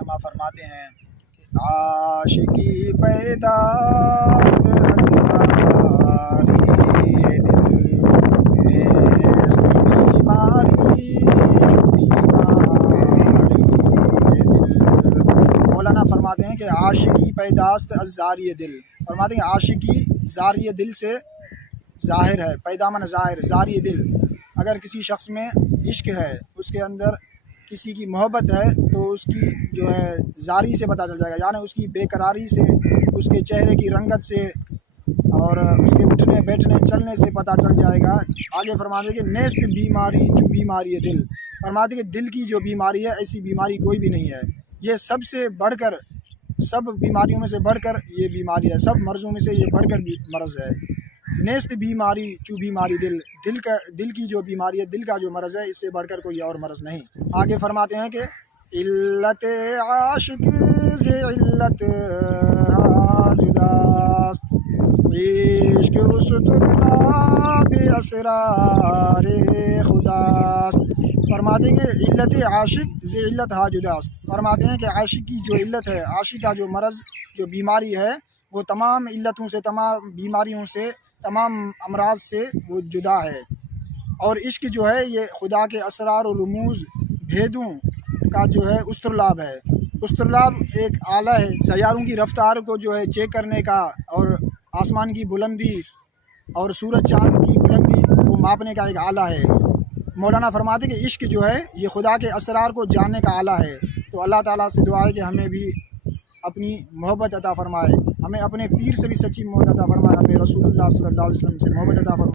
علامہ فرماتے ہیں کہ عاشقی پیدا مولانا فرماتے ہیں کہ عاشقی پیداست از زاری دل، فرماتے ہیں عاشقی زاری دل سے ظاہر ہے، پیدا من ظاہر، زاری دل، اگر کسی شخص میں عشق ہے، اس کے اندر کسی کی محبت ہے تو اس کی جو ہے زاری سے پتہ چل جائے گا، یعنی اس کی بے قراری سے، اس کے چہرے کی رنگت سے اور اس کے اٹھنے بیٹھنے چلنے سے پتہ چل جائے گا۔ آگے فرماتے کہ نیست بیماری جو بیماری ہے دل، فرماتے کہ دل کی جو بیماری ہے ایسی بیماری کوئی بھی نہیں ہے، یہ سب سے بڑھ کر، سب بیماریوں میں سے بڑھ کر یہ بیماری ہے، سب مرضوں میں سے یہ بڑھ کر مرض ہے۔ نیست بیماری چو بیماری دل کی جو بیماری ہے، دل کا جو مرض ہے، اس سے بڑھ کر کوئی اور مرض نہیں۔ آگے فرماتے ہیں کہ علت عاشق سے علت جداست، عشق استرلاب اسرار خداست، فرماتے ہیں کہ علت عاشق سے علت جداست، فرماتے ہیں کہ عاشق کی جو علت ہے، عاشق کا جو مرض، جو بیماری ہے، وہ تمام علتوں سے، تمام بیماریوں سے، تمام امراض سے وہ جدا ہے، اور عشق جو ہے یہ خدا کے اسرار و رموز، بھیدوں کا جو ہے استرلاب ہے۔ استرلاب ایک آلہ ہے سیاروں کی رفتار کو جو ہے چیک کرنے کا، اور آسمان کی بلندی اور سورج چاند کی بلندی کو ماپنے کا ایک آلہ ہے۔ مولانا فرماتے کہ عشق جو ہے یہ خدا کے اسرار کو جاننے کا آلہ ہے۔ تو اللہ تعالیٰ سے دعا ہے کہ ہمیں بھی اپنی محبت عطا فرمائے، ہمیں اپنے پیر سے بھی سچی محبت عطا فرمائے، ہمیں رسول اللہ صلی اللہ علیہ وسلم سے محبت عطا فرمائے۔